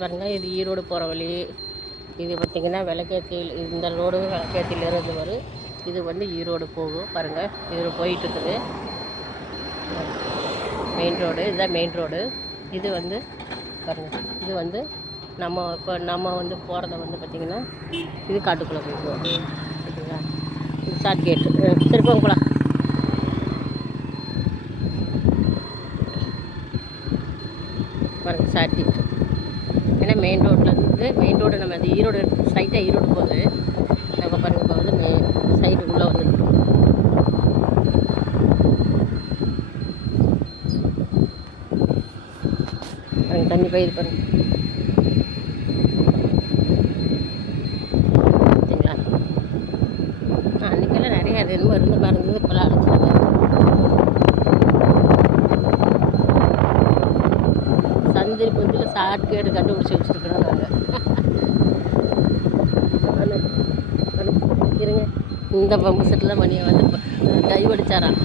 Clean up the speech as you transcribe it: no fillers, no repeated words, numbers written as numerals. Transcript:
பாருங்கள், இது ஈரோடு போகிற வழி. இது பார்த்திங்கன்னா விளக்கேத்தியில், இந்த ரோடு விளக்கேத்தியிலேருந்து வரும். இது வந்து ஈரோடு போகும் பாருங்கள். இது போயிட்டுருக்குது மெயின் ரோடு. இதுதான் மெயின் ரோடு. இது வந்து பாருங்கள், இது வந்து நம்ம வந்து போகிறத வந்து பார்த்திங்கன்னா இது காட்டுக்குள்ளே போய்க்குவோம். சரிங்களா? இது ஷார்ட் கேட்டு. சரி போகலாம். பாருங்கள் ஷார்ட் கேட்டு. ஏன்னா மெயின் ரோடு நம்ம அது ஈரோடு ஸ்ட்ரைட்டாக ஈரோடு போகுது. நம்ம பாருங்கள் இப்போ வந்து சைடு உள்ளே வந்துருக்கோம். பாருங்கள் தண்ணி பயிர் பாருங்கள். பார்த்தீங்களா? அன்றைக்கெல்லாம் நிறைய அது என்னமோ இருந்து பாருங்க, இப்போலாம் அழைச்சிருக்கேன். சந்திரி பொந்தில் ஷார்ட்கேட்டு கண்டுபிடிச்சி வச்சுருக்கிறோம் நாங்கள். இருங்க, இந்த பம்பு செட்டில் மணியை வந்து டைவ் அடித்தாராம்.